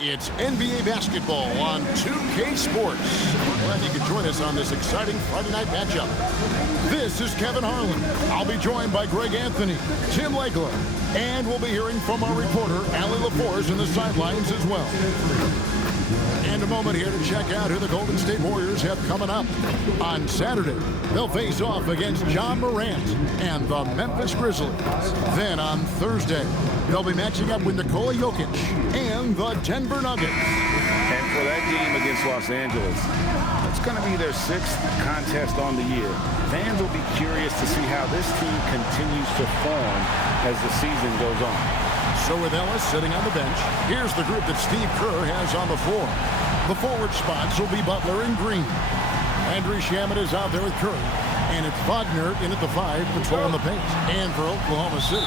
It's NBA basketball on 2K Sports. We're glad you could join us on this exciting Friday night matchup. This is Kevin Harlan. I'll be joined by Greg Anthony, Tim Legler, and we'll be hearing from our reporter, Allie LaForge, in the sidelines as well. And a moment here to check out who the Golden State Warriors have coming up. On Saturday, they'll face off against Ja Morant and the Memphis Grizzlies. Then on Thursday, they'll be matching up with Nikola Jokic and the Denver Nuggets. And for that game against Los Angeles, it's going to be their 6th contest on the year. Fans will be curious to see how this team continues to form as the season goes on. So with Ellis sitting on the bench, here's the group that Steve Kerr has on the floor. The forward spots will be Butler and Green. Andrew Shamet is out there with Curry. And it's Wagner in at the 5, controlling the paint. And for Oklahoma City,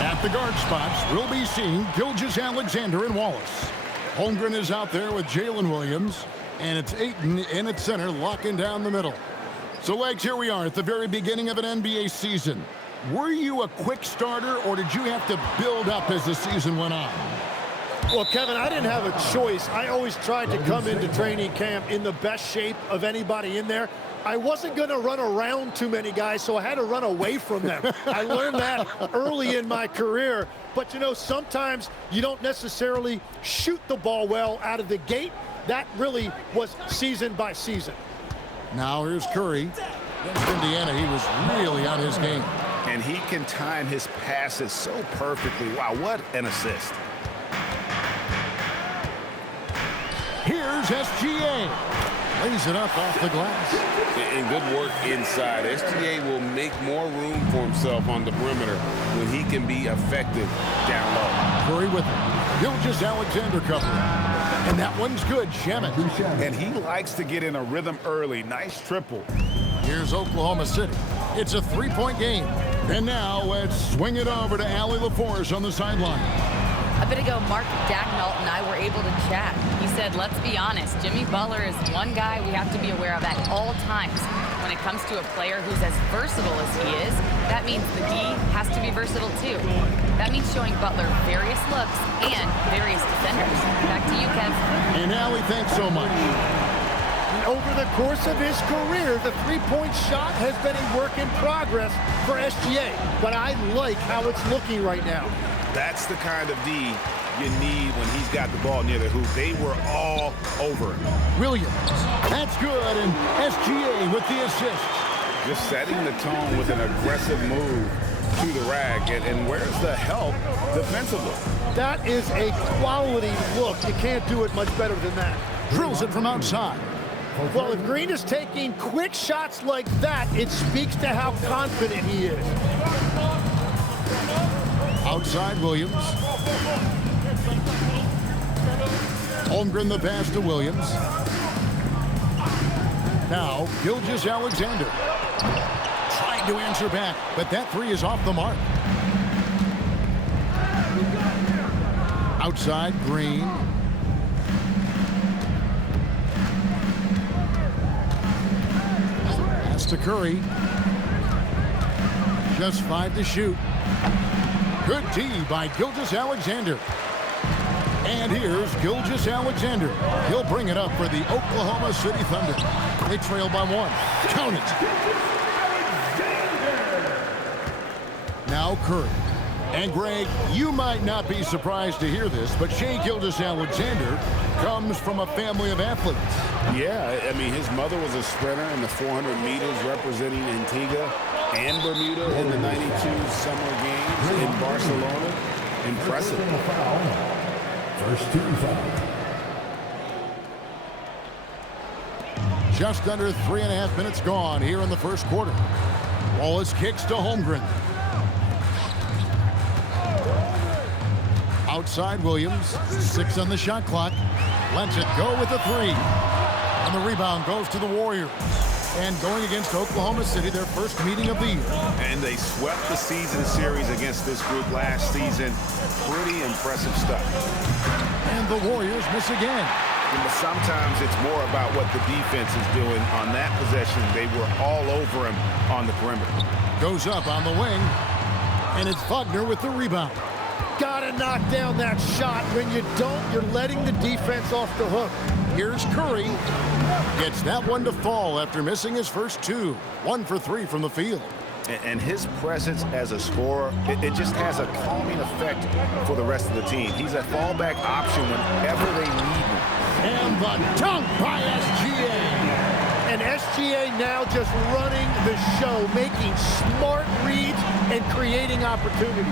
at the guard spots, we'll be seeing Gilgeous-Alexander and Wallace. Holmgren is out there with Jalen Williams. And it's Ayton in at center, locking down the middle. So, Legs, here we are at the very beginning of an NBA season. Were you a quick starter, or did you have to build up as the season went on? Well, Kevin, I didn't have a choice. I always tried to come into training camp in the best shape of anybody in there. I wasn't going to run around too many guys, so I had to run away from them. I learned that early in my career. But, you know, sometimes you don't necessarily shoot the ball well out of the gate. That really was season by season. Now here's Curry. Against Indiana, he was really on his game. And he can time his passes so perfectly. Wow, what an assist. Here's SGA. Lays it up off the glass. And good work inside. SGA will make more room for himself on the perimeter when he can be effective down low. Curry with it. Gilgeous-Alexander covering. And that one's good, Shamet. And he likes to get in a rhythm early. Nice triple. Here's Oklahoma City. It's a 3-point game. And now let's swing it over to Allie LaForge on the sideline. A bit ago, Mark Dagnall and I were able to chat. He said, let's be honest, Jimmy Butler is one guy we have to be aware of at all times. When it comes to a player who's as versatile as he is, that means the D has to be versatile too. That means showing Butler various looks and various defenders. Back to you, Kev. And Allie, thanks so much. Over the course of his career, the three-point shot has been a work in progress for SGA. But I like how it's looking right now. That's the kind of D you need when he's got the ball near the hoop. They were all over him. Williams. That's good. And SGA with the assist. Just setting the tone with an aggressive move to the rack. And where's the help defensively? That is a quality look. You can't do it much better than that. Drills it from outside. Well, if Green is taking quick shots like that, it speaks to how confident he is. Outside Williams. Holmgren the pass to Williams. Now Gilgeous-Alexander. Trying to answer back, but that three is off the mark. Outside Green. Pass to Curry. Just 5 to shoot. Good D by Gilgeous-Alexander. And here's Gilgeous-Alexander. He'll bring it up for the Oklahoma City Thunder. They trail by 1. Count it. Now Curry. And Greg, you might not be surprised to hear this, but Shai Gilgeous-Alexander comes from a family of athletes. Yeah, I mean, his mother was a sprinter in the 400 meters representing Antigua and Bermuda in the 92 Summer Games in Barcelona. Impressive. First team foul. Just under 3.5 minutes gone here in the first quarter. Wallace kicks to Holmgren. Outside Williams. 6 on the shot clock. Lets it go with the 3. And the rebound goes to the Warriors. And going against Oklahoma City, their first meeting of the year. And they swept the season series against this group last season. Pretty impressive stuff. And the Warriors miss again. But sometimes it's more about what the defense is doing on that possession. They were all over him on the perimeter. Goes up on the wing. And it's Wagner with the rebound. Gotta knock down that shot. When you don't, you're letting the defense off the hook. Here's Curry. Gets that one to fall after missing his first two. 1 for 3 from the field. And his presence as a scorer, it just has a calming effect for the rest of the team. He's a fallback option whenever they need him. And the dunk by SGA. And SGA now just running the show, making smart reads and creating opportunities.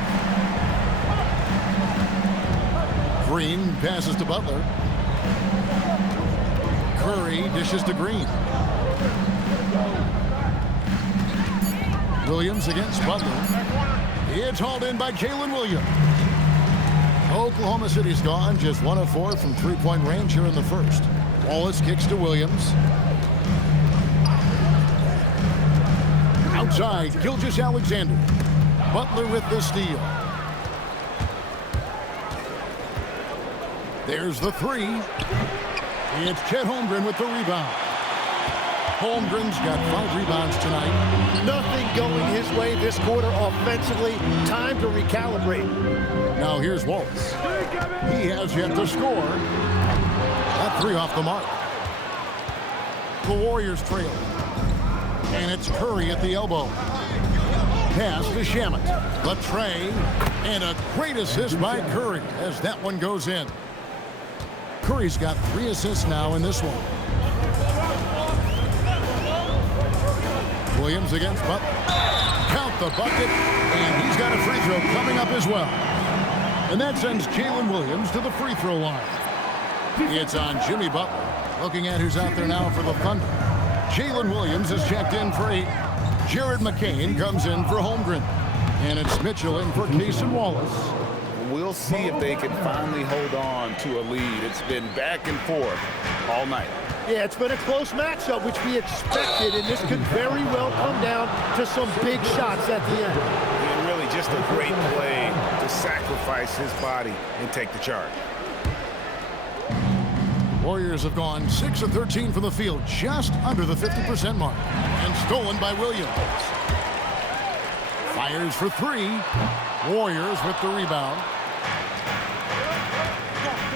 Green passes to Butler. Curry dishes to Green. Williams against Butler. It's hauled in by Jalen Williams. Oklahoma City's gone just 1 of 4 from three-point range here in the first. Wallace kicks to Williams. Outside, Gilgeous-Alexander. Butler with the steal. There's the three. It's Chet Holmgren with the rebound. Holmgren's got 5 rebounds tonight. Nothing going his way this quarter offensively. Time to recalibrate. Now here's Wallace. He has yet to score. That 3 off the mark. The Warriors trail. And it's Curry at the elbow. Pass to Shamet. Latre. And a great assist by Curry as that one goes in. Curry's got 3 assists now in this one. Williams against Butler. Count the bucket, and he's got a free throw coming up as well. And that sends Jalen Williams to the free throw line. It's on Jimmy Butler. Looking at who's out there now for the Thunder. Jalen Williams is checked in for 8. Jared McCain comes in for Holmgren. And it's Mitchell in for Cason Wallace. We'll see if they can finally hold on to a lead. It's been back and forth all night. Yeah, it's been a close matchup, which we expected, and this could very well come down to some big shots at the end. And really just a great play to sacrifice his body and take the charge. Warriors have gone 6 of 13 from the field, just under the 50% mark. And stolen by Williams. Fires for 3. Warriors with the rebound.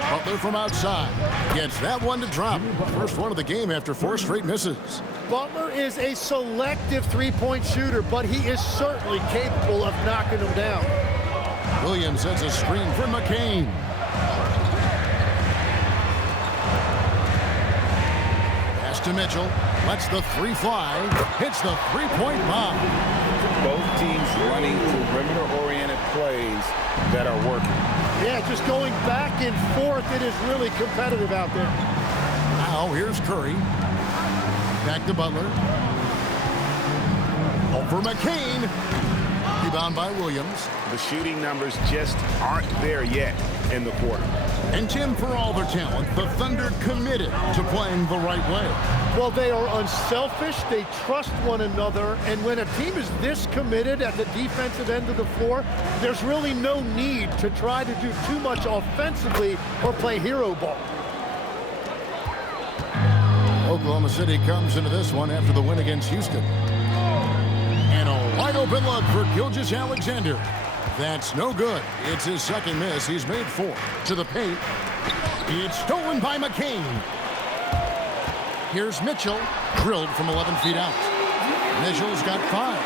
Butler from outside. Gets that one to drop. First one of the game after 4 straight misses. Butler is a selective three-point shooter, but he is certainly capable of knocking them down. Williams sets a screen for McCain. Pass to Mitchell. Lets the 3 fly. Hits the three-point bomb. Both teams running perimeter-oriented plays that are working. Yeah, just going back and forth, it is really competitive out there. Now here's Curry. Back to Butler. Over McCain. Rebound by Williams. The shooting numbers just aren't there yet in the quarter. And Tim, for all their talent, the Thunder committed to playing the right way. Well, they are unselfish, they trust one another, and when a team is this committed at the defensive end of the floor, there's really no need to try to do too much offensively or play hero ball. Oklahoma City comes into this one after the win against Houston. And a wide open look for Gilgeous-Alexander. That's no good. It's his second miss. He's made 4. To the paint. It's stolen by McCain. Here's Mitchell. Drilled from 11 feet out. Mitchell's got 5.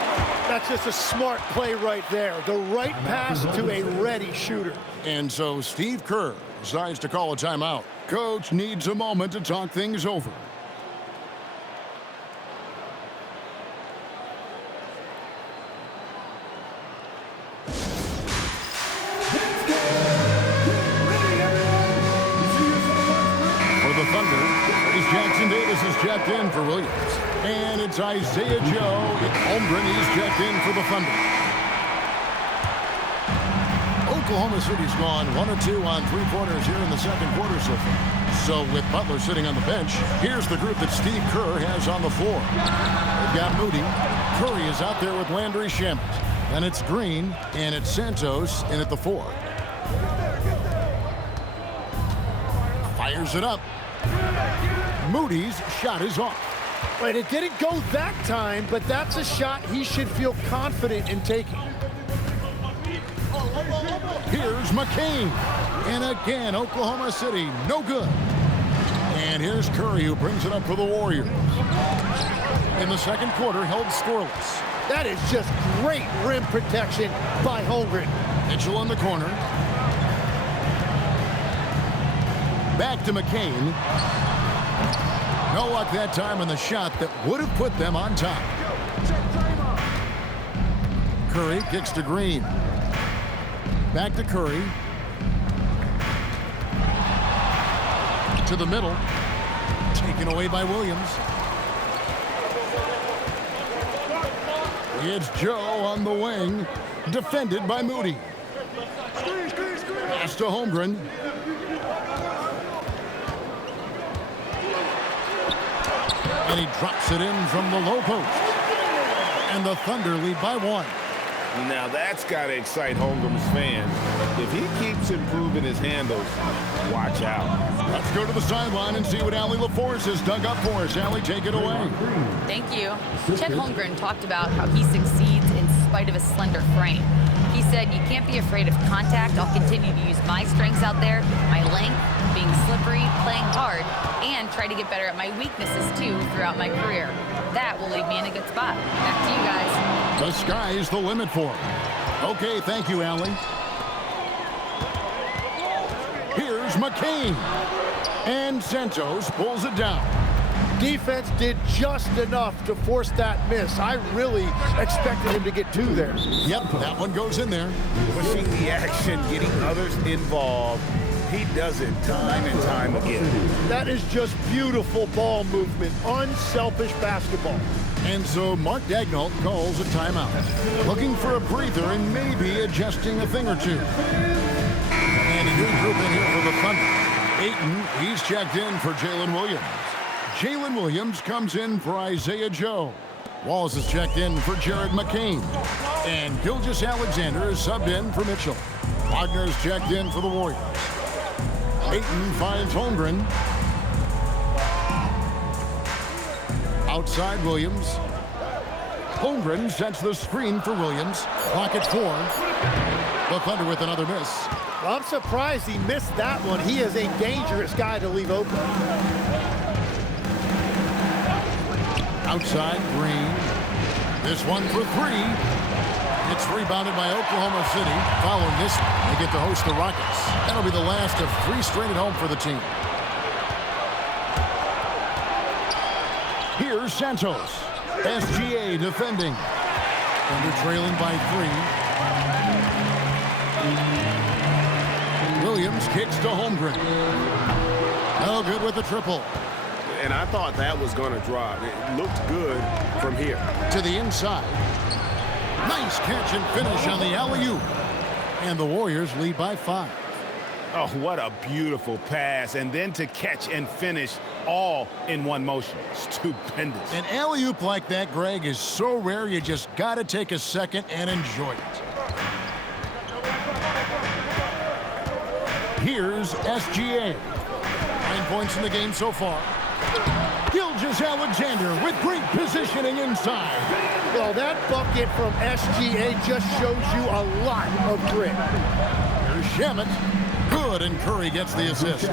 That's just a smart play right there. The right pass to a ready shooter. And so Steve Kerr decides to call a timeout. Coach needs a moment to talk things over. Jackson Davis is checked in for Williams. And it's Isaiah Joe. Holmgren, he's checked in for the Thunder. Oklahoma City's gone 1 of 2 on three-pointers here in the second quarter so far. So with Butler sitting on the bench, here's the group that Steve Kerr has on the floor. They've got Moody. Curry is out there with Landry Shamet. Then it's Green, and it's Santos in at the 4. Fires it up. Moody's shot is off. Right, it didn't go that time, but that's a shot he should feel confident in taking. Here's McCain. And again, Oklahoma City, no good. And here's Curry, who brings it up for the Warriors. In the second quarter, held scoreless. That is just great rim protection by Holmgren. Mitchell in the corner. Back to McCain. No luck that time on the shot that would have put them on top. Curry kicks to Green. Back to Curry. To the middle. Taken away by Williams. It's Joe on the wing. Defended by Moody. Pass to Holmgren. And he drops it in from the low post. And the Thunder lead by 1. Now that's got to excite Holmgren's fans. If he keeps improving his handles, watch out. Let's go to the sideline and see what Allie LaForce has dug up for us. Allie, take it away. Thank you. Chet Holmgren talked about how he succeeds in spite of a slender frame. He said, you can't be afraid of contact. I'll continue to use my strengths out there, my length, being slippery, playing hard, and try to get better at my weaknesses too throughout my career. That will leave me in a good spot. Back to you guys. The sky's the limit for him. Okay, thank you, Allie. Here's McCain. And Santos pulls it down. Defense did just enough to force that miss. I really expected him to get 2 there. Yep, that one goes in there. Pushing the action, getting others involved. He does it time and time again. That is just beautiful ball movement, unselfish basketball. And so Mark Daigneault calls a timeout. Looking for a breather and maybe adjusting a thing or two. And a new group in here for the Thunder. Ayton, he's checked in for Jalen Williams. Jalen Williams comes in for Isaiah Joe. Wallace is checked in for Jared McCain. And Gilgeous-Alexander is subbed in for Mitchell. Wagner's checked in for the Warriors. Ayton finds Holmgren. Outside Williams. Holmgren sets the screen for Williams. Clock at 4. The Thunder with another miss. Well, I'm surprised he missed that one. He is a dangerous guy to leave open. Outside Green. This one for 3. It's rebounded by Oklahoma City. Following this, they get to host the Rockets. That'll be the last of 3 straight at home for the team. Here's Santos. SGA defending. Thunder trailing by 3. Williams kicks to Holmgren. No good with the triple. And I thought that was going to drop. It looked good from here. To the inside. Nice catch and finish on the alley-oop. And the Warriors lead by 5. Oh, what a beautiful pass. And then to catch and finish all in one motion. Stupendous. An alley-oop like that, Greg, is so rare you just got to take a second and enjoy it. Here's SGA. 9 points in the game so far. Gilgeous-Alexander with great positioning inside. Well, that bucket from SGA just shows you a lot of grit. Here's Shamet. Good, and Curry gets the assist.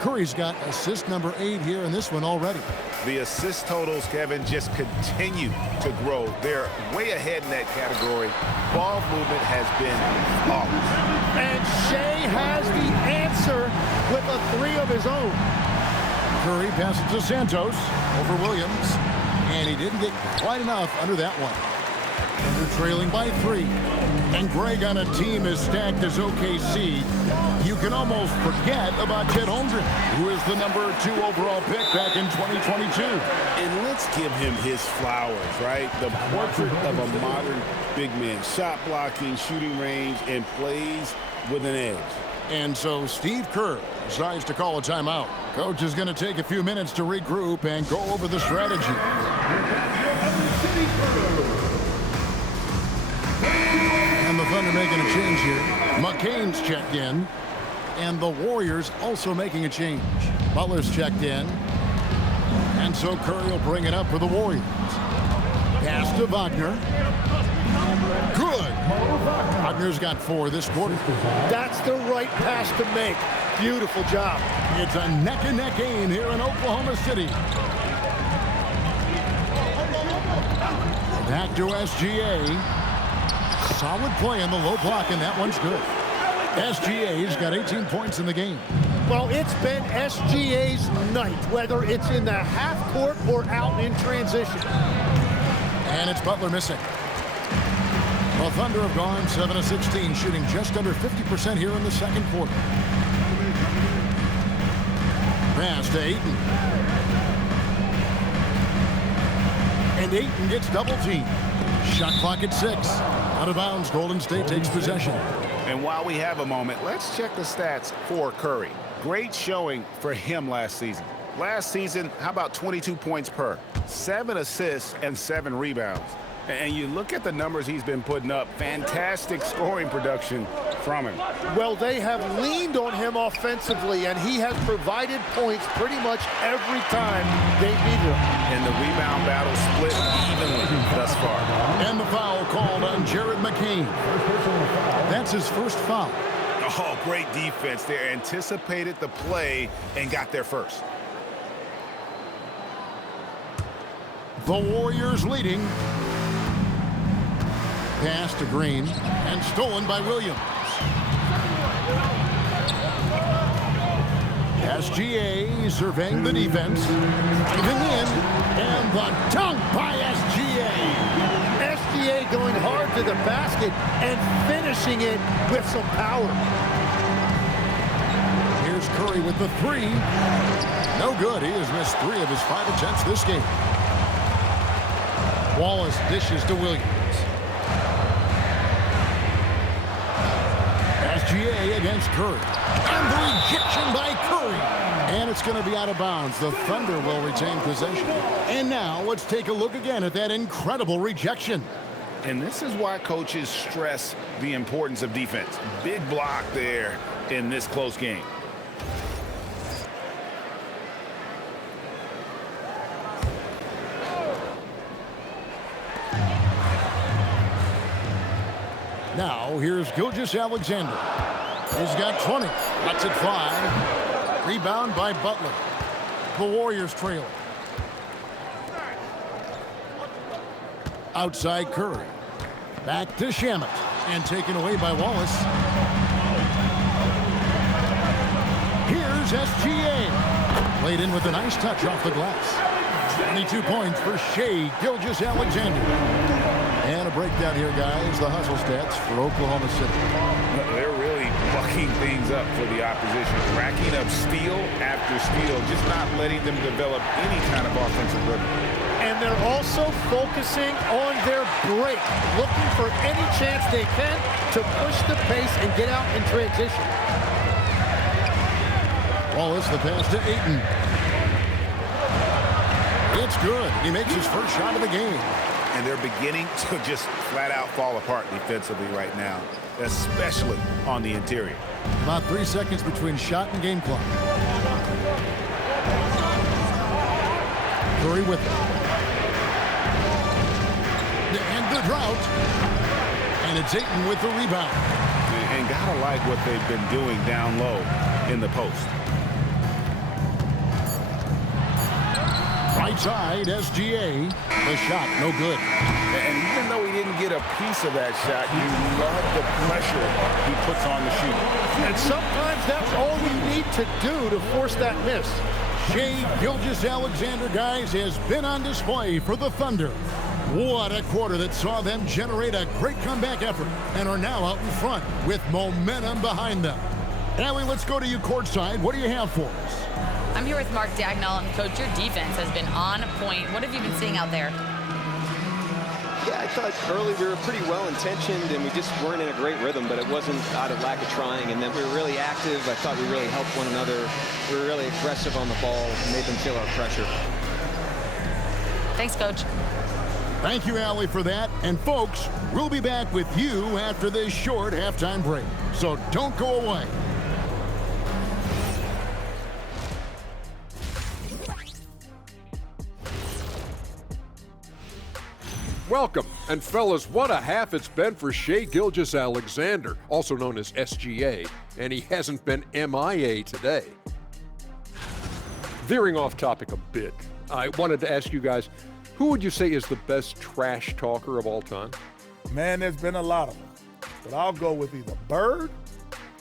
Curry's got assist number 8 here in this one already. The assist totals, Kevin, just continue to grow. They're way ahead in that category. Ball movement has been flawless. And Shea has the answer with a 3 of his own. Curry passes to Santos over Williams, and he didn't get quite enough under that one. Thunder trailing by 3. And Greg, on a team as stacked as OKC, you can almost forget about Chet Holmgren, who is the number 2 overall pick back in 2022. And let's give him his flowers, right? The portrait of a modern big man. Shot blocking, shooting range, and plays with an edge. And so Steve Kerr decides to call a timeout. Coach is going to take a few minutes to regroup and go over the strategy. And the Thunder making a change here. McCain's checked in. And the Warriors also making a change. Butler's checked in. And so Curry will bring it up for the Warriors. Pass to Wagner. Good. Wagner's got 4 this quarter. That's the right pass to make. Beautiful job. It's a neck-and-neck game here in Oklahoma City. Back to SGA. Solid play in the low block, and that one's good. SGA's got 18 points in the game. Well, it's been SGA's night, whether it's in the half court or out in transition. And it's Butler missing. The Thunder have gone 7 of 16, shooting just under 50% here in the second quarter. Pass to Ayton. And Ayton gets double-teamed. Shot clock at 6. Out of bounds, Golden State takes possession. And while we have a moment, let's check the stats for Curry. Great showing for him last season. Last season, how about 22 points per, 7 assists, and 7 rebounds. And you look at the numbers he's been putting up, fantastic scoring production from him. Well, they have leaned on him offensively, and he has provided points pretty much every time they beat him. And the rebound battle split evenly thus far. And the foul called on Jared McCain. That's his first foul. Oh, great defense there. Anticipated the play and got there first. The Warriors leading. Pass to Green and stolen by Williams. SGA surveying the defense. Diving in, and the dunk by SGA. SGA going hard to the basket and finishing it with some power. Here's Curry with the 3. No good. He has missed 3 of his 5 attempts this game. Wallace dishes to Williams. SGA against Curry. And the rejection by Curry. And it's going to be out of bounds. The Thunder will retain possession. And now let's take a look again at that incredible rejection. And this is why coaches stress the importance of defense. Big block there in this close game. Now, here's Gilgeous-Alexander. He's got 20. That's at 5. Rebound by Butler. The Warriors trailing. Outside Curry. Back to Shamet. And taken away by Wallace. Here's SGA. Played in with a nice touch off the glass. 22 points for Shai Gilgeous-Alexander. And a breakdown here, guys. The hustle stats for Oklahoma City. They're really bucking things up for the opposition. Racking up steal after steal, just not letting them develop any kind of offensive rhythm. And they're also focusing on their break, looking for any chance they can to push the pace and get out in transition. Wallace, the pass to Ayton. It's good. He makes his first shot of the game. And they're beginning to just flat out fall apart defensively right now, especially on the interior. About 3 seconds between shot and game clock. Curry with it. And the drought. And it's Ayton with the rebound. And gotta like what they've been doing down low in the post. Right side, SGA. The shot, no good. And even though he didn't get a piece of that shot, you love the pressure he puts on the shooter. And sometimes that's all you need to do to force that miss. Shai Gilgeous-Alexander, guys, has been on display for the Thunder. What a quarter that saw them generate a great comeback effort and are now out in front with momentum behind them. Allie, let's go to you courtside. What do you have for us? I'm here with Mark Daigneault, and Coach, your defense has been on point. What have you been seeing out there? Yeah, I thought early we were pretty well-intentioned, and we just weren't in a great rhythm, but it wasn't out of lack of trying. And then we were really active. I thought we really helped one another. We were really aggressive on the ball, made them feel our pressure. Thanks, Coach. Thank you, Allie, for that. And, folks, we'll be back with you after this short halftime break. So don't go away. welcome. And fellas, what a half it's been for Shai Gilgeous-Alexander, also known as SGA, and he hasn't been MIA today. Veering off topic a bit, I wanted to ask you guys, who would you say is the best trash talker of all time? Man, there's been a lot of them, but I'll go with either Bird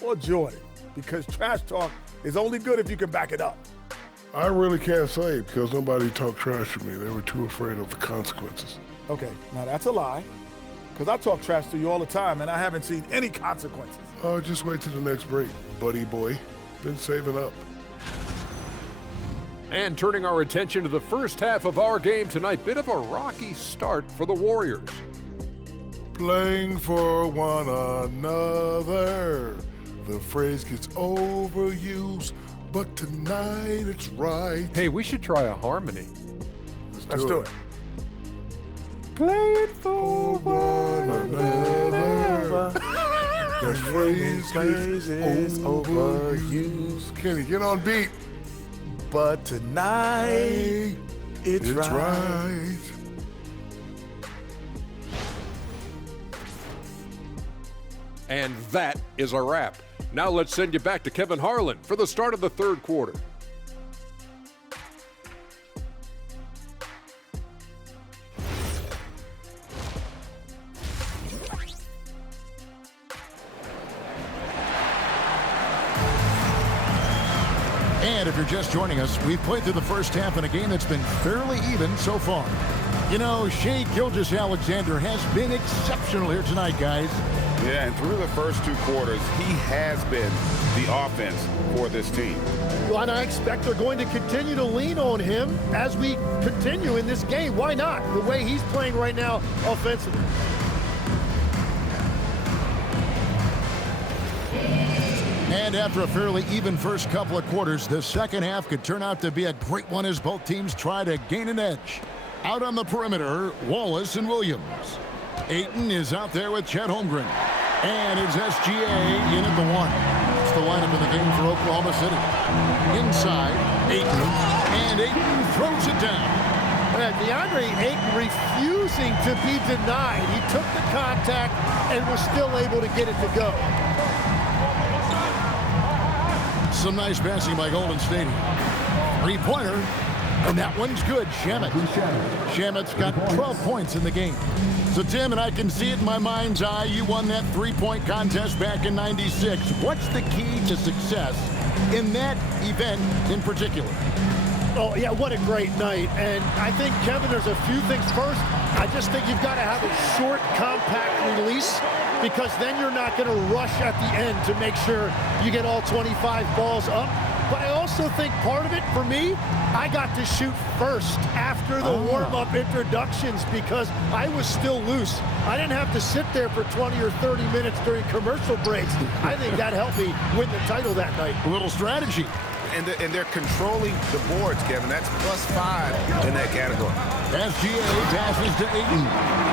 or Jordan, because trash talk is only good if you can back it up. I really can't say because nobody talked trash to me. They were too afraid of the consequences. Okay, now that's a lie, because I talk trash to you all the time, and I haven't seen any consequences. Oh, just wait till the next break, buddy boy. Been saving up. And turning our attention to the first half of our game tonight, bit of a rocky start for the Warriors. Playing for one another. The phrase gets overused, but tonight it's right. Hey, we should try a harmony. Let's do it. Playing for one another. The phrase gets overused. Kenny, get on beat. But tonight, it's right. And that is a wrap. Now let's send you back to Kevin Harlan for the start of the third quarter. And if you're just joining us, we've played through the first half in a game that's been fairly even so far. You know, Shai Gilgeous-Alexander has been exceptional here tonight, guys. Yeah, and through the first two quarters, he has been the offense for this team. Well, and I expect they're going to continue to lean on him as we continue in this game. Why not? The way he's playing right now offensively. And after a fairly even first couple of quarters, the second half could turn out to be a great one as both teams try to gain an edge. Out on the perimeter, Wallace and Williams. Ayton is out there with Chet Holmgren. And it's SGA in at the one. It's the lineup in the game for Oklahoma City. Inside, Ayton. And Ayton throws it down. DeAndre Ayton refusing to be denied. He took the contact and was still able to get it to go. Some nice passing by Golden State. Three-pointer. And that one's good. Shamet's got 12 points in the game. So, Tim, and I can see it in my mind's eye, you won that three-point contest back in '96. What's the key to success in that event in particular? Oh, yeah, what a great night. And I think, Kevin, there's a few things. First, I just think you've got to have a short, compact release, because then you're not going to rush at the end to make sure you get all 25 balls up. But I also think part of it, for me, I got to shoot first after the warm-up introductions because I was still loose. I didn't have to sit there for 20 or 30 minutes during commercial breaks. I think that helped me win the title that night. A little strategy. And they're controlling the boards, Kevin. That's +5 in that category. SGA passes to Ayton.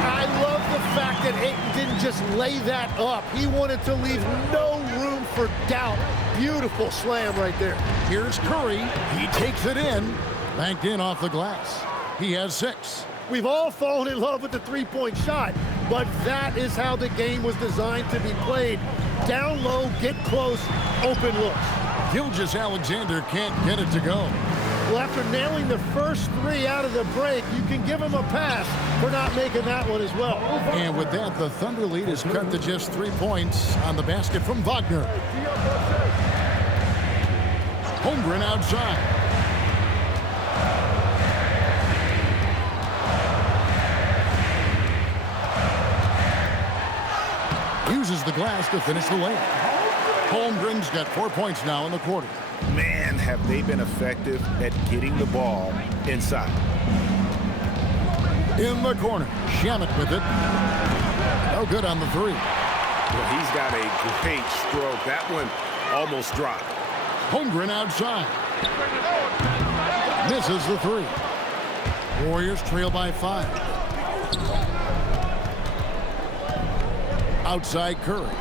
I love the fact that Ayton didn't just lay that up. He wanted to leave no room for doubt. Beautiful slam right there. Here's Curry. He takes it in. Banked in off the glass. He has 6. We've all fallen in love with the three-point shot, but that is how the game was designed to be played. Down low, get close, open looks. Gilgeous-Alexander can't get it to go. Well, after nailing the first 3 out of the break, you can give him a pass for not making that one as well. And with that, the Thunder lead is cut to just 3 points on the basket from Wagner. Holmgren outside. Uses the glass to finish the layup. Holmgren's got 4 points now in the quarter. Man, have they been effective at getting the ball inside. In the corner, Shamet with it. No good on the 3. Well, he's got a great stroke. That one almost dropped. Holmgren outside. Misses the 3. Warriors trail by 5. Outside Curry.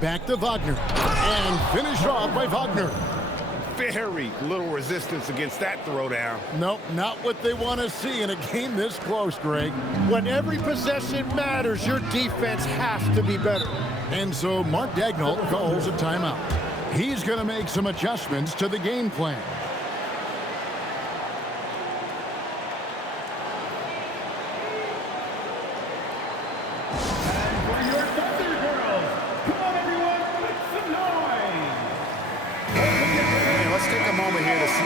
Back to Wagner. And finished off by Wagner. Very little resistance against that throwdown. Nope, not what they want to see in a game this close, Greg. When every possession matters, your defense has to be better. And so Mark Daigneault calls a timeout. He's going to make some adjustments to the game plan.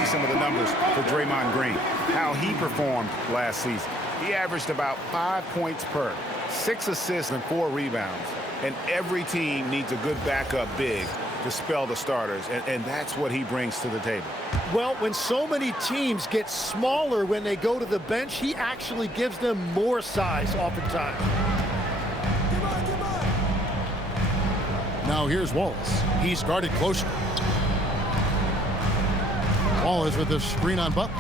Some of the numbers for Draymond Green, how he performed last season. He averaged about 5 points per, 6 assists and 4 rebounds. And every team needs a good backup big to spell the starters, and that's what he brings to the table. Well, when so many teams get smaller when they go to the bench, he actually gives them more size oftentimes. Now here's Wallace. He's guarded closer. Wallace with a screen on Butler.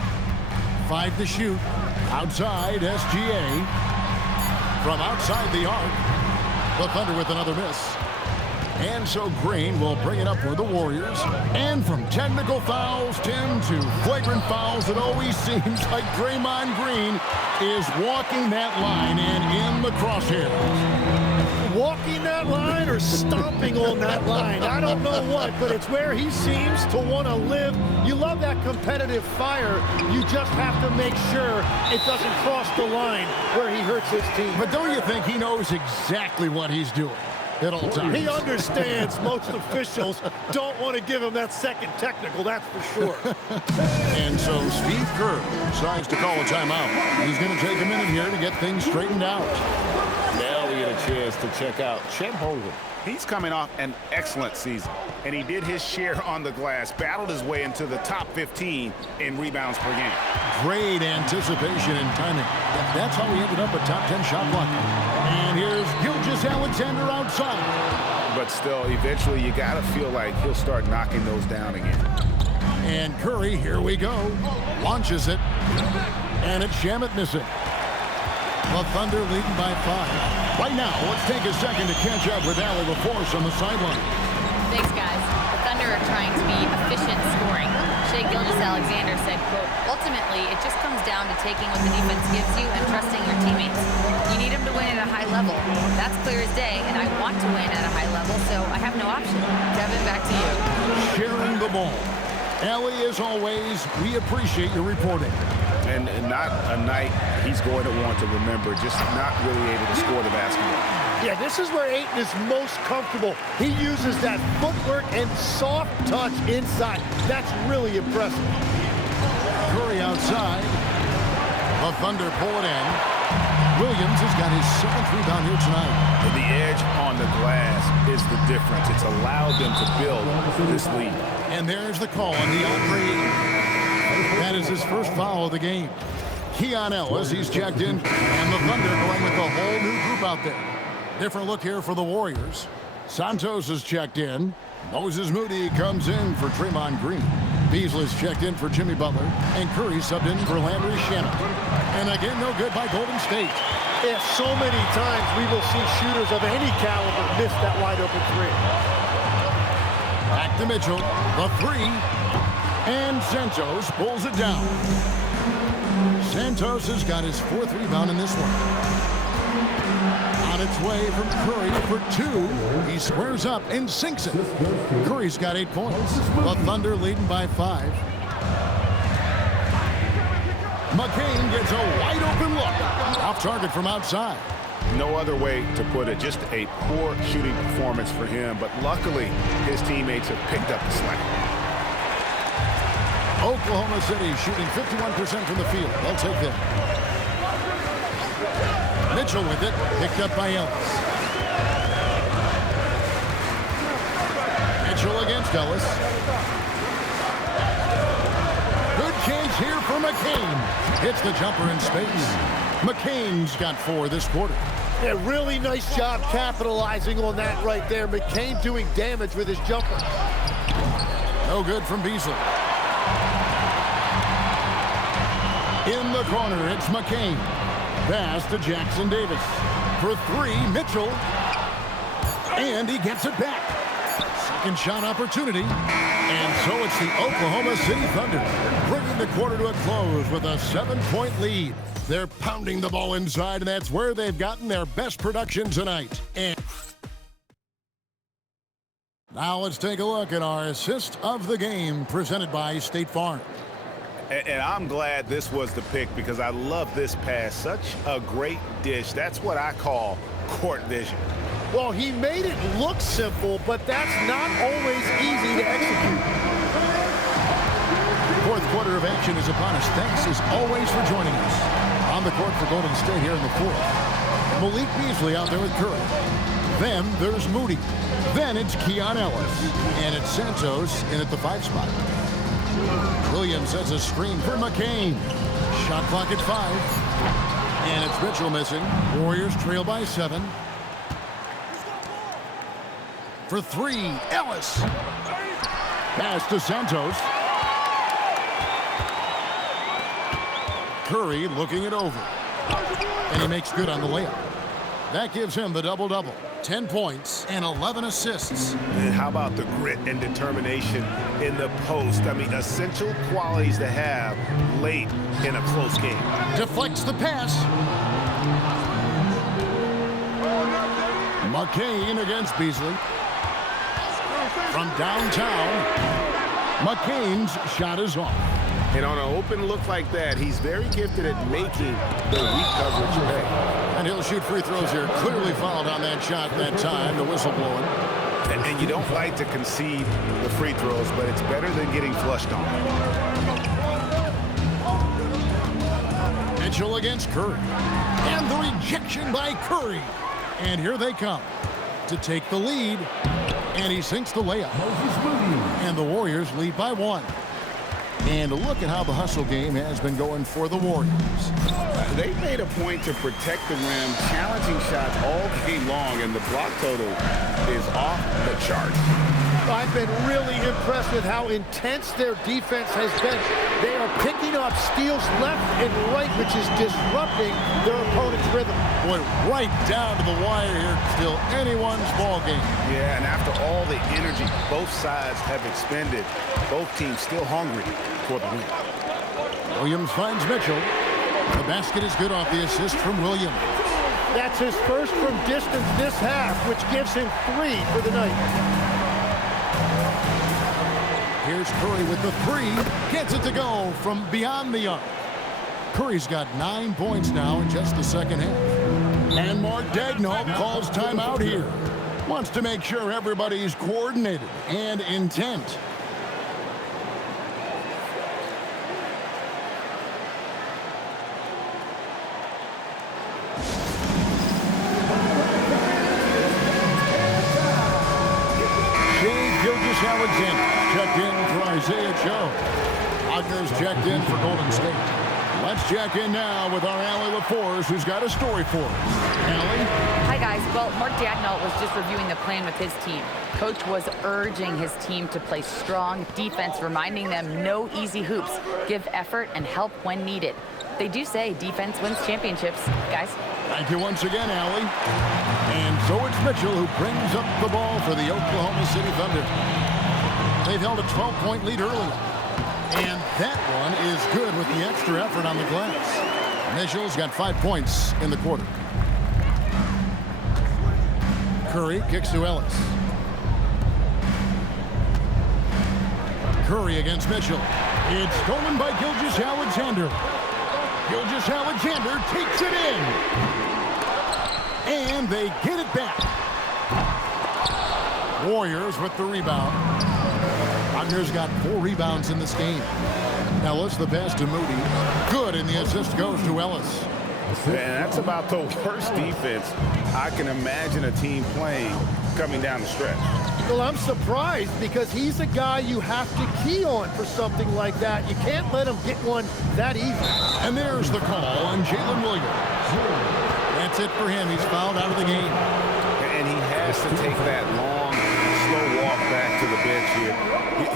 5 to shoot. Outside, SGA. From outside the arc. The Thunder with another miss. And so Green will bring it up for the Warriors. And from technical fouls, Tim, to flagrant fouls, it always seems like Draymond Green is walking that line and in the crosshairs. Walking that line or stomping on that line. I don't know what, but it's where he seems to want to live. You love that competitive fire. You just have to make sure it doesn't cross the line where he hurts his team. But don't you think he knows exactly what he's doing at all times? He understands most officials don't want to give him that second technical, that's for sure. And so Steve Kerr decides to call a timeout. He's going to take a minute here to get things straightened out. Now we get a chance to check out Chet Holmgren. He's coming off an excellent season, and he did his share on the glass, battled his way into the top 15 in rebounds per game. Great anticipation and timing. That's how he ended up a top 10 shot blocker. And here's Gilgeous-Alexander outside. But still, eventually you got to feel like he'll start knocking those down again. And Curry, here we go, launches it, and it's Shamet missing. The Thunder leading by 5. Right now, let's take a second to catch up with Allie LaForce on the sideline. Thanks, guys. The Thunder are trying to be efficient scoring. Shai Gilgeous-Alexander said, quote, ultimately, it just comes down to taking what the defense gives you and trusting your teammates. You need them to win at a high level. That's clear as day, and I want to win at a high level, so I have no option. Devin, back to you. Sharing the ball. Allie, as always, we appreciate your reporting. And not a night he's going to want to remember, just not really able to score the basketball. Yeah, this is where Ayton is most comfortable. He uses that footwork and soft touch inside. That's really impressive. Curry outside. The Thunder pull it in. Williams has got his 7th rebound here tonight. The edge on the glass is the difference. It's allowed them to build this lead. And there's the call on the Andre. That is his first foul of the game. Keon Ellis, he's checked in, and the Thunder going with a whole new group out there. Different look here for the Warriors. Santos is checked in. Moses Moody comes in for Draymond Green. Beasley's checked in for Jimmy Butler, and Curry subbed in for Landry Shamet. And again, no good by Golden State. Yeah, so many times we will see shooters of any caliber miss that wide open three. Back to Mitchell, the 3. And Santos pulls it down. Santos has got his 4th rebound in this one. On its way from Curry for 2. He squares up and sinks it. Curry's got 8 points. The Thunder leading by 5. McCain gets a wide open look. Off target from outside. No other way to put it. Just a poor shooting performance for him. But luckily, his teammates have picked up the slack. Oklahoma City shooting 51% from the field. They'll take that. Mitchell with it, picked up by Ellis. Mitchell against Ellis. Good chance here for McCain. Hits the jumper in space. McCain's got 4 this quarter. Yeah, really nice job capitalizing on that right there. McCain doing damage with his jumper. No good from Beasley. In the corner, it's McCain. Pass to Jackson Davis. For 3, Mitchell. And he gets it back. Second shot opportunity. And so it's the Oklahoma City Thunder bringing the quarter to a close with a 7-point lead. They're pounding the ball inside, and that's where they've gotten their best production tonight. And now let's take a look at our assist of the game presented by State Farm. And I'm glad this was the pick because I love this pass. Such a great dish. That's what I call court vision. Well, he made it look simple, but that's not always easy to execute. Fourth quarter of action is upon us. Thanks as always for joining us. On the court for Golden State here in the fourth. Malik Beasley out there with Curry. Then there's Moody. Then it's Keon Ellis. And it's Santos in at the 5 spot. Williams has a screen for McCain. Shot clock at 5. And it's Mitchell missing. Warriors trail by 7. For 3, Ellis. Pass to Santos. Curry looking it over. And he makes good on the layup. That gives him the double-double. 10 points and 11 assists. And how about the grit and determination in the post? I mean, essential qualities to have late in a close game. Deflects the pass. McCain against Beasley. From downtown, McCain's shot is off. And on an open look like that, he's very gifted at making the weak coverage pay. And he'll shoot free throws here. Clearly fouled on that shot that time. The whistle blowing. And you don't like to concede the free throws, but it's better than getting flushed on. Mitchell against Curry. And the rejection by Curry. And here they come to take the lead. And he sinks the layup. And the Warriors lead by 1. And look at how the hustle game has been going for the Warriors. They made a point to protect the rim, challenging shots all game long, and the block total is off the charts. I've been really impressed with how intense their defense has been. They are picking up steals left and right, which is disrupting their opponent's rhythm. Boy, right down to the wire here. Still anyone's ball game. Yeah, and after all the energy both sides have expended, both teams still hungry for the win. Williams finds Mitchell. The basket is good off the assist from Williams. That's his first from distance this half, which gives him 3 for the night. Here's Curry with the 3. Gets it to go from beyond the arc. Curry's got 9 points now in just the second half. And Mark Daigneault calls timeout here. Wants to make sure everybody's coordinated and intent. Alexander checked in for Isaiah Joe. Wagner's checked in for Golden State. Let's check in now with our Allie LaForce, who's got a story for us. Allie? Hi, guys. Well, Mark Daigneault was just reviewing the plan with his team. Coach was urging his team to play strong defense, reminding them no easy hoops, give effort, and help when needed. They do say defense wins championships, guys. Thank you once again, Allie. And so it's Mitchell who brings up the ball for the Oklahoma City Thunder. They've held a 12-point lead early. And that one is good with the extra effort on the glass. Mitchell's got 5 points in the quarter. Curry kicks to Ellis. Curry against Mitchell. It's stolen by Gilgeous-Alexander. Gilgeous-Alexander takes it in. And they get it back. Warriors with the rebound. Wagner's got 4 rebounds in this game. Ellis, the pass to Moody. Good, and the assist goes to Ellis. And that's about the worst defense I can imagine a team playing coming down the stretch. Well, I'm surprised because he's a guy you have to key on for something like that. You can't let him get one that easy. And there's the call on Jalen Williams. That's it for him. He's fouled out of the game. And he has to take that long, slow walk back to the bench here.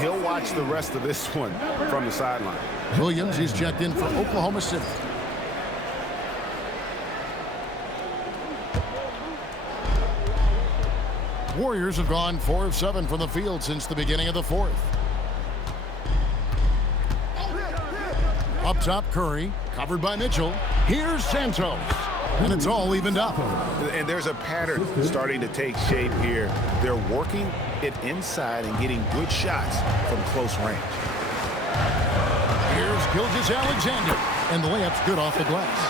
He'll watch the rest of this one from the sideline. Williams, he's checked in for Oklahoma City. Warriors have gone 4 of 7 from the field since the beginning of the fourth. Up top, Curry, covered by Mitchell. Here's Santos, and it's all evened up. And there's a pattern starting to take shape here. They're working it inside and getting good shots from close range. Here's Gilgeous-Alexander, and the layup's good off the glass.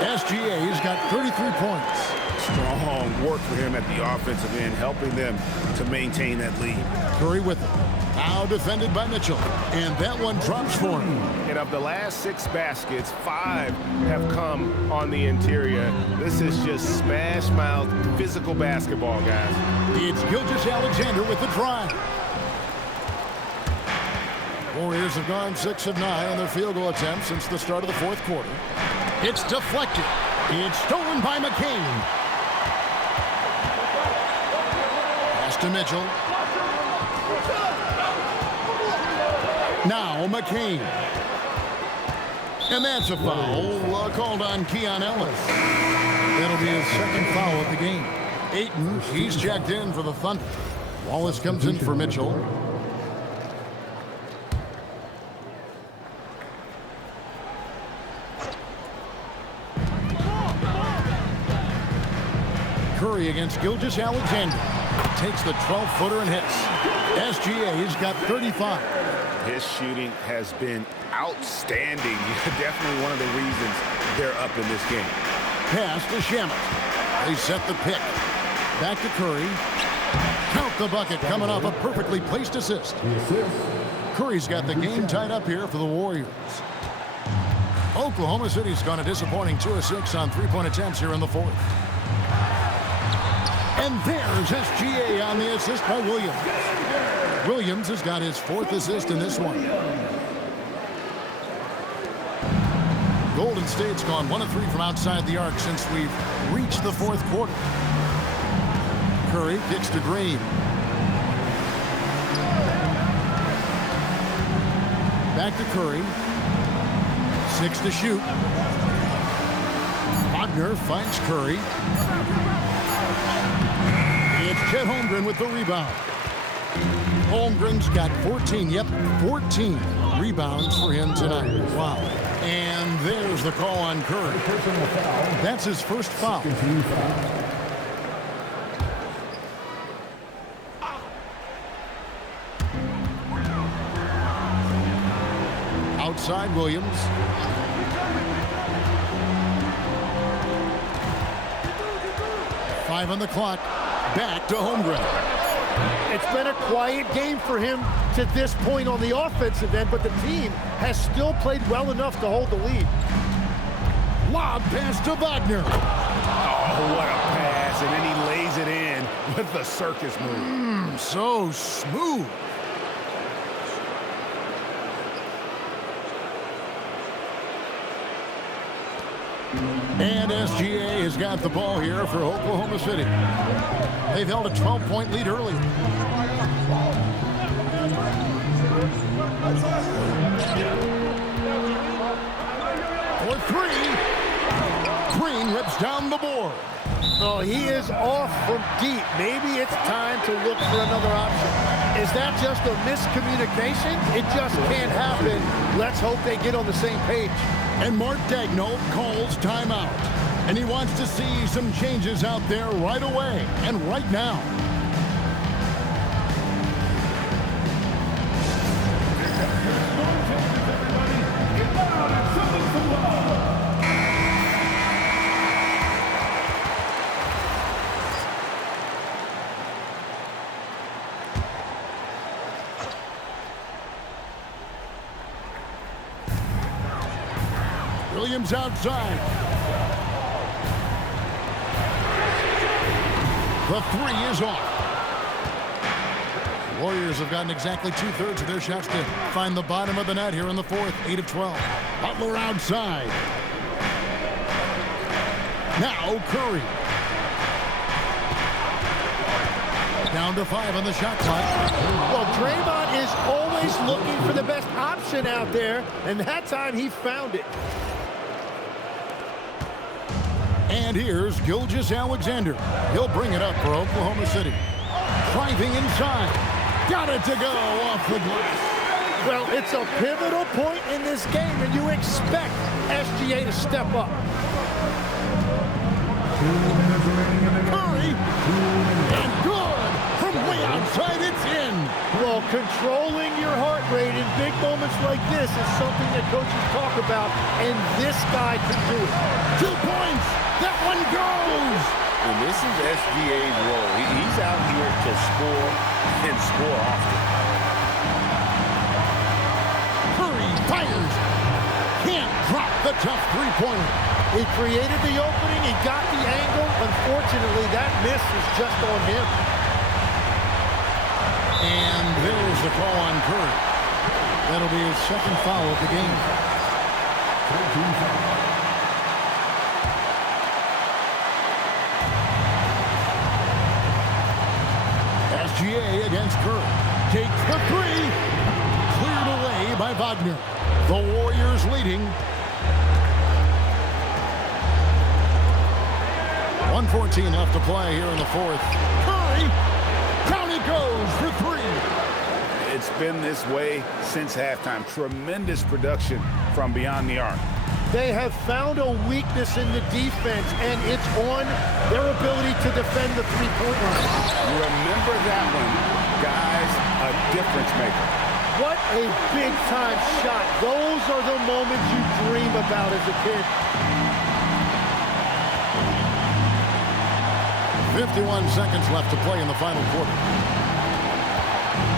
SGA's got 33 points. Strong work for him at the offensive end, helping them to maintain that lead. Curry with it. Now defended by Mitchell, and that one drops for him. And of the last 6 baskets, 5 have come on the interior. This is just smash-mouth physical basketball, guys. It's Gilgeous-Alexander with the drive. Warriors have gone 6 of 9 on their field goal attempts since the start of the fourth quarter. It's deflected. It's stolen by McCain. Pass to Mitchell. Now McCain. And that's a foul called on Keon Ellis. That'll be his second foul of the game. Ayton, he's checked in for the Thunder. Wallace comes in for Mitchell. Curry against Gilgeous-Alexander. Takes the 12-footer and hits. SGA's got 35. His shooting has been outstanding. Definitely one of the reasons they're up in this game. Pass to Shamet. They set the pick. Back to Curry. Count the bucket coming off a perfectly placed assist. Curry's got the game tied up here for the Warriors. Oklahoma City's gone a disappointing 2 of 6 on three-point attempts here in the fourth. And there's SGA on the assist by Williams. Williams has got his 4th assist in this one. Golden State's gone 1 of 3 from outside the arc since we've reached the fourth quarter. Curry kicks to Green. Back to Curry. 6 to shoot. Wagner finds Curry. It's Chet Holmgren with the rebound. Holmgren's got 14 rebounds for him tonight. Wow. And there's the call on Curry. That's his first foul. Outside Williams. Five on the clock. Back to Holmgren. It's been a quiet game for him to this point on the offensive end, but the team has still played well enough to hold the lead. Lob pass to Wagner. Oh, what a pass, and then he lays it in with the circus move. So smooth. And SGA has got the ball here for Oklahoma City. They've held a 12-point lead earlier. For 3. Green rips down the board. Oh, he is off from deep. Maybe it's time to look for another option. Is that just a miscommunication? It just can't happen. Let's hope they get on the same page. And Mark Daigneault calls timeout. And he wants to see some changes out there right away and right now. Williams outside. The 3 is off. Warriors have gotten exactly 2/3 of their shots to find the bottom of the net here in the fourth. 8 of 12. Butler outside. Now Curry. Down to 5 on the shot clock. Well, Draymond is always looking for the best option out there, and that time he found it. And here's Gilgeous-Alexander. He'll bring it up for Oklahoma City. Driving inside. Got it to go off the glass. Well, it's a pivotal point in this game, and you expect SGA to step up. Curry, and good. From way outside, it's in. Well, controlling your heart rate in big moments like this is something that coaches talk about, and this guy can do it. 2 points. That one goes. And this is SGA's role. He's out here to score and score often. Curry fires. Can't drop the tough three-pointer. He created the opening. He got the angle. Unfortunately, that miss is just on him. And there's the call on Curry. That'll be his second foul of the game. SGA against Curry. Takes the three. Cleared away by Wagner. The Warriors leading. 1:14 left to play here in the fourth. Curry. Down he goes for three. It's been this way since halftime. Tremendous production from beyond the arc. They have found a weakness in the defense, and it's on their ability to defend the three-point line. Remember that one, guys, a difference maker. What a big-time shot. Those are the moments you dream about as a kid. 51 seconds left to play in the final quarter.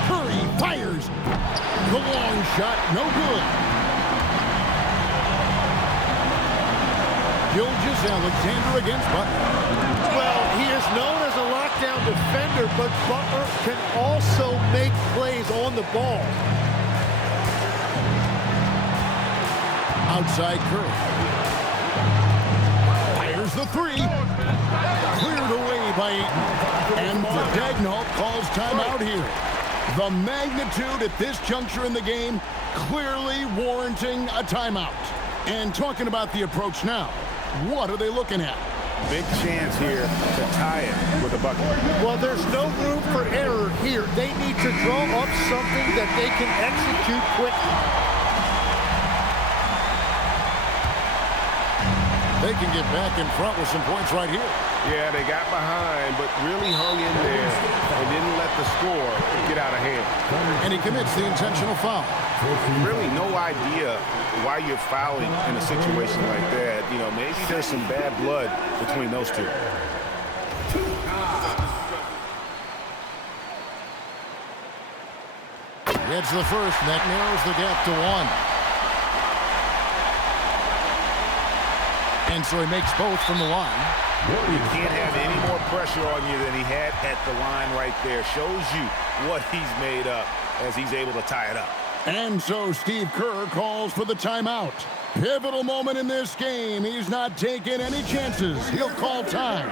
Curry fires. The long shot, no good. Gilgeous-Alexander against Butler. Well, he is known as a lockdown defender, but Butler can also make plays on the ball. Outside Curry. Fires the three. Cleared away by Ayton. And Daigneault calls timeout here. The magnitude at this juncture in the game clearly warranting a timeout. And talking about the approach now, what are they looking at? Big chance here to tie it with a bucket. Well, there's no room for error here. They need to draw up something that they can execute quickly. They can get back in front with some points right here. Yeah, they got behind, but really hung in there and didn't let the score get out of hand. And he commits the intentional foul. Really no idea why you're fouling in a situation like that. You know, maybe there's some bad blood between those two. Gets the first, and that narrows the gap to one. And so he makes both from the line. You can't have any more pressure on you than he had at the line right there. Shows you what he's made up as he's able to tie it up. And so Steve Kerr calls for the timeout. Pivotal moment in this game. He's not taking any chances. He'll call time.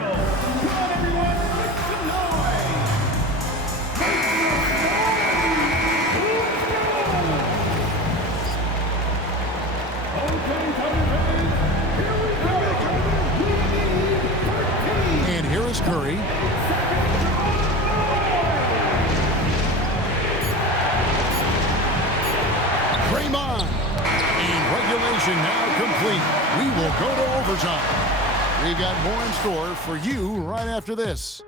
And here is Curry. Draymond. And regulation now complete. We will go to overtime. We've got more in store for you right after this.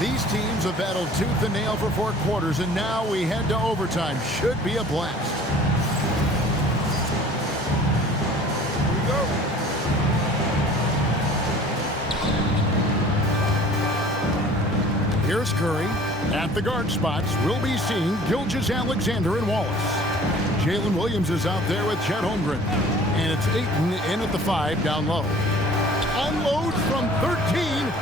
These teams have battled tooth and nail for 4 quarters, and now we head to overtime. Should be a blast. Here we go. Here's Curry. At the guard spots, we'll be seeing Gilgeous-Alexander and Wallace. Jalen Williams is out there with Chet Holmgren. And it's Ayton in at the 5 down low. Unloads from 13.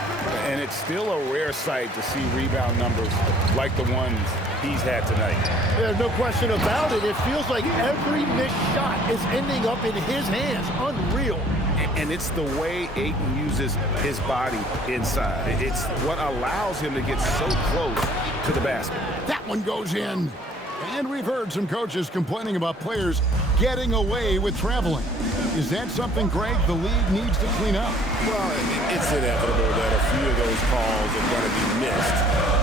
And it's still a rare sight to see rebound numbers like the ones he's had tonight. There's no question about it. It feels like every missed shot is ending up in his hands. Unreal. And it's the way Ayton uses his body inside. It's what allows him to get so close to the basket. That one goes in. And we've heard some coaches complaining about players getting away with traveling. Is that something, Greg, the league needs to clean up? Well, it's inevitable that a few of those calls are going to be missed.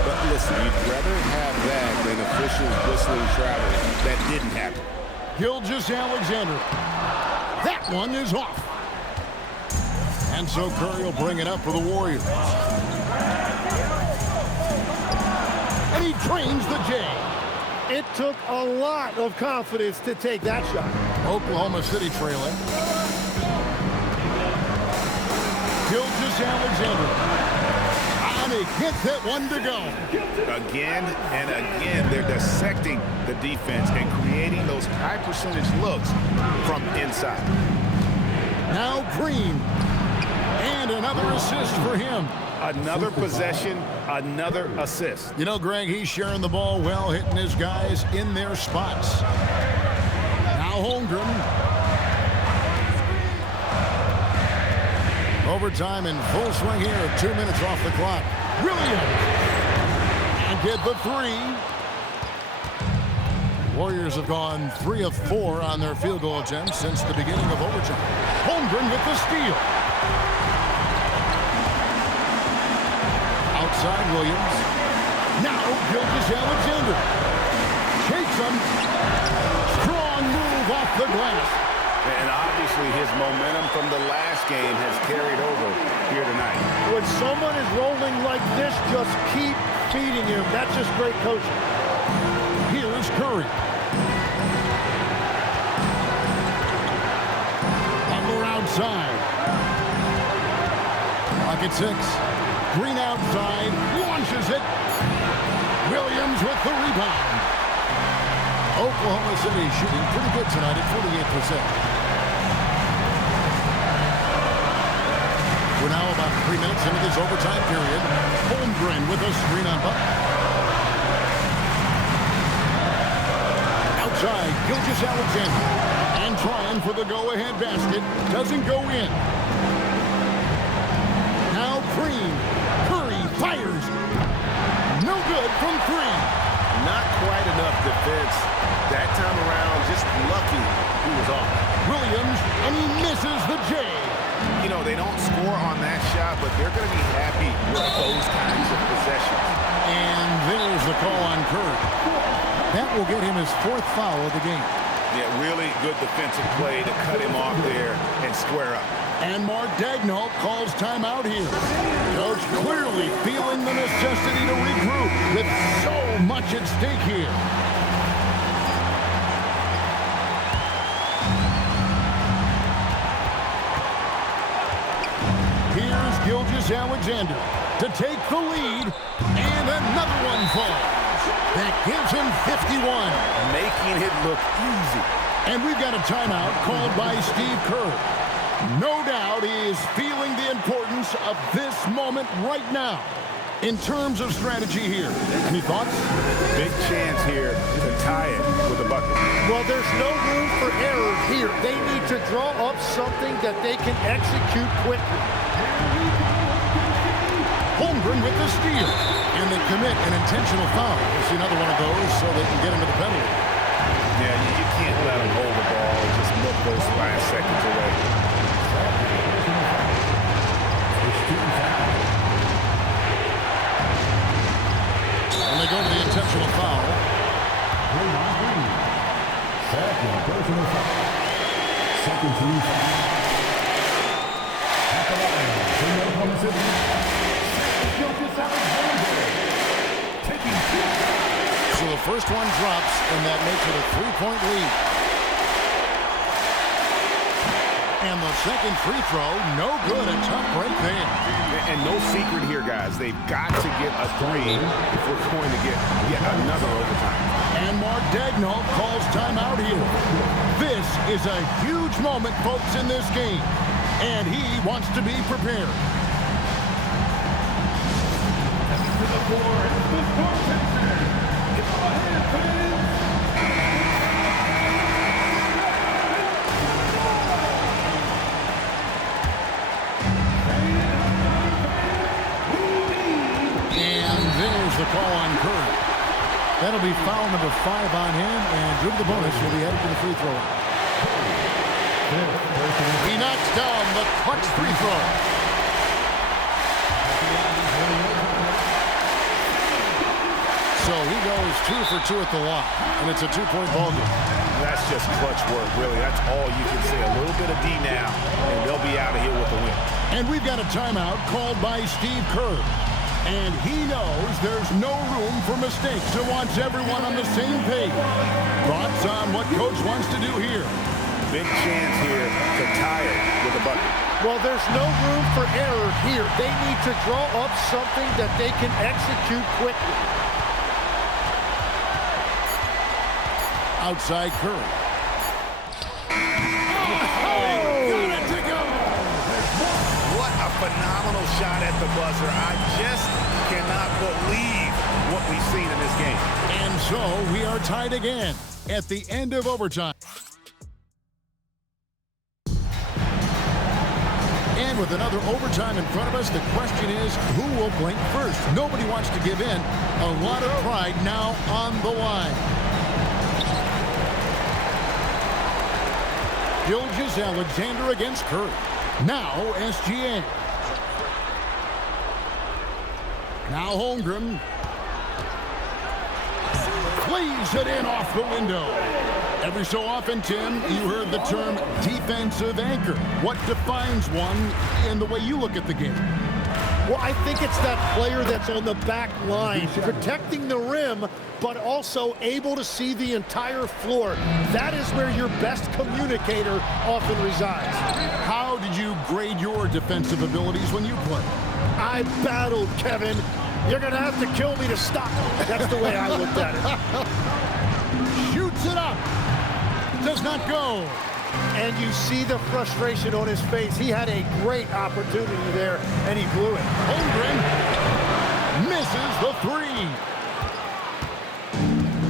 But listen, you'd rather have that than officials whistling travel that didn't happen. Gilgeous-Alexander. That one is off. And so Curry will bring it up for the Warriors. And he trains the J. It took a lot of confidence to take that shot. Oklahoma City trailing. Gilgeous-Alexander. And he gets that one to go. Again and again, they're dissecting the defense and creating those high percentage looks from inside. Now Green. And another assist for him. Another possession, another assist. You know, Greg, he's sharing the ball well, hitting his guys in their spots. Now Holmgren. Overtime in full swing here. 2 minutes off the clock. Williams. And get the three. Warriors have gone 3 of 4 on their field goal attempts since the beginning of overtime. Holmgren with the steal. Outside Williams. Now Gilgeous-Alexander. Shakes him. Strong move off the glass. And obviously his momentum from the last game has carried over here tonight. When someone is rolling like this, just keep feeding him. That's just great coaching. Here's Curry. Butler outside. Clock at 6. Green outside, launches it. Williams with the rebound. Oklahoma City shooting pretty good tonight at 48%. We're now about 3 minutes into this overtime period. Holmgren with a screen on Butler. Outside, Gilgeous-Alexander. And trying for the go-ahead basket. Doesn't go in. Now Green. Curry fires. No good from 3. Not quite enough defense. That time around, just lucky he was off. Williams, and he misses the J. You know, they don't score on that shot, but they're going to be happy with those kinds of possessions. And there's the call on Curry. That will get him his 4th foul of the game. Yeah, really good defensive play to cut him off there and square up. And Mark Daigneault calls timeout here. Coach clearly feeling the necessity to regroup with so much at stake here. Here's Gilgeous-Alexander to take the lead, and another one falls. That gives him 51. Making it look easy. And we've got a timeout called by Steve Kerr. No doubt he is feeling the importance of this moment right now in terms of strategy here. Any thoughts? Big chance here to tie it with a bucket. Well, there's no room for error here. They need to draw up something that they can execute quickly. Holmgren with the steal. And they commit an intentional foul. We'll see another one of those so they can get into the penalty. Yeah, you can't let them hold the ball and just look those 5 seconds away. And they go to the intentional foul. Second personal foul. Second team foul. At the line, from Oklahoma City. Gilgeous-Alexander. Taking 2. So the first one drops, and that makes it a 3-point lead. And the second free throw, no good. A tough break there. And no secret here, guys. They've got to get a 3 if we're going to get yet another overtime. And Mark Daigneault calls timeout here. This is a huge moment, folks, in this game. And he wants to be prepared. The call on Curry. That'll be foul number 5 on him, and due to the bonus, he'll be headed to the free throw. He knocks down the clutch free throw. So he goes 2 for 2 at the line, and it's a 2-point ball game. That's just clutch work, really. That's all you can say. A little bit of D now, and they'll be out of here with a win. And we've got a timeout called by Steve Kerr. And he knows there's no room for mistakes and wants everyone on the same page. Thoughts on what Coach wants to do here? Big chance here to tie it with a bucket. Well, there's no room for error here. They need to draw up something that they can execute quickly. Outside Curry. What a phenomenal shot at the buzzer. I just cannot believe what we've seen in this game. And so we are tied again at the end of overtime. And with another overtime in front of us, the question is, who will blink first? Nobody wants to give in. A lot of pride now on the line. Gilgeous-Alexander against Curry. Now SGA. Now Holmgren. Plays it in off the window. Every so often, Tim, you heard the term defensive anchor. What defines one in the way you look at the game? Well, I think it's that player that's on the back line, protecting the rim, but also able to see the entire floor. That is where your best communicator often resides. How did you grade your defensive abilities when you played? I battled, Kevin. You're going to have to kill me to stop. That's the way I looked at it. Shoots it up. Does not go. And you see the frustration on his face. He had a great opportunity there, and he blew it. Holmgren misses the 3.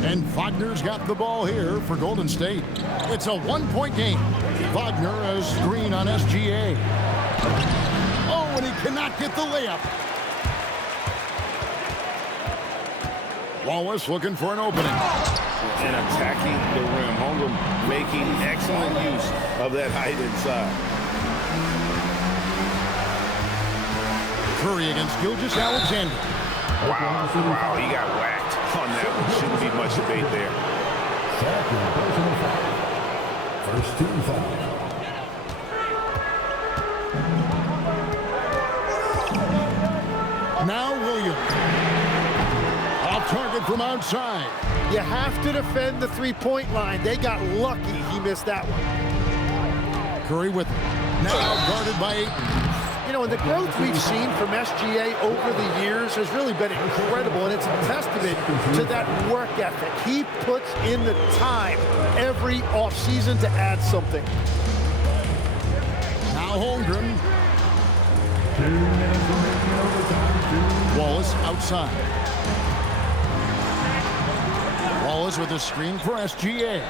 And Wagner's got the ball here for Golden State. It's a 1-point game. Wagner a screen on SGA. Oh, and he cannot get the layup. Wallace looking for an opening. And attacking the rim. Holmgren making excellent use of that height inside. Curry against Gilgeous-Alexander. Wow, he got whacked on that one. Shouldn't be much debate there. Second personal foul. First team foul. Now Williams. Off target from outside. You have to defend the three-point line. They got lucky he missed that one. Curry with it. Now guarded by Ayton. You know, and the growth we've seen from SGA over the years has really been incredible, and it's a testament to that work ethic. He puts in the time every offseason to add something. Now Holmgren. Wallace outside. Wallace with a screen for SGA.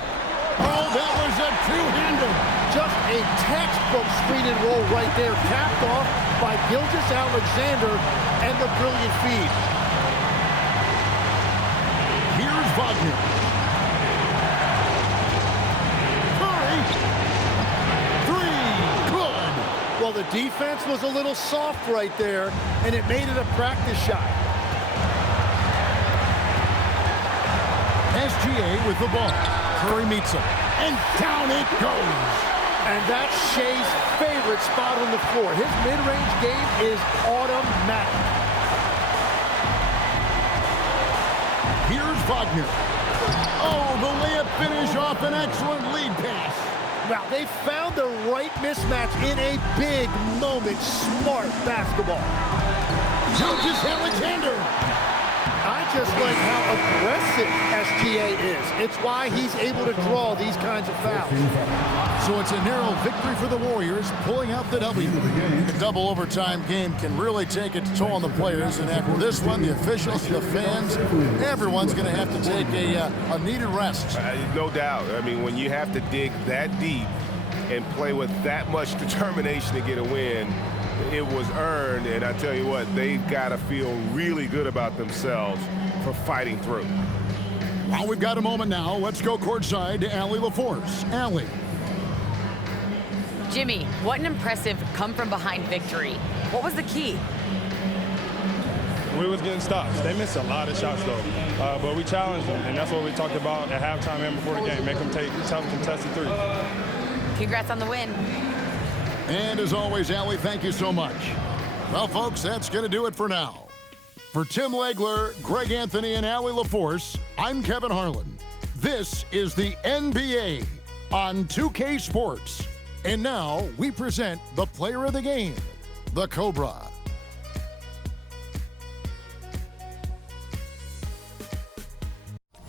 Oh, that was a two-handed. Just a textbook screen and roll right there, capped off by Gilgeous-Alexander and the brilliant feed. Here's Wagner. Curry. 3. Good. Well, the defense was a little soft right there, and it made it a practice shot. SGA with the ball. Curry meets him. And down it goes. And that's Shea's favorite spot on the floor. His mid-range game is automatic. Here's Wagner. Oh, the layup finish off an excellent lead pass. Now, they found the right mismatch in a big moment. Smart basketball. Gilgeous-Alexander. I just like how aggressive SGA is. It's why he's able to draw these kinds of fouls. So it's a narrow victory for the Warriors, pulling out the W. The double overtime game can really take its toll on the players, and after this one, the officials, the fans, everyone's going to have to take a needed rest. No doubt. I mean, when you have to dig that deep and play with that much determination to get a win, it was earned, and I tell you what, they've got to feel really good about themselves for fighting through. Well, we've got a moment now. Let's go courtside to Allie LaForce. Allie. Jimmy, what an impressive come-from-behind victory. What was the key? We was getting stops. They missed a lot of shots, though. But we challenged them, and that's what we talked about at halftime and before the game. Make them take tough contested threes. Congrats on the win. And as always, Allie, thank you so much. Well, folks, that's going to do it for now. For Tim Legler, Greg Anthony, and Allie LaForce, I'm Kevin Harlan. This is the NBA on 2K Sports. And now we present the player of the game, the Cobra.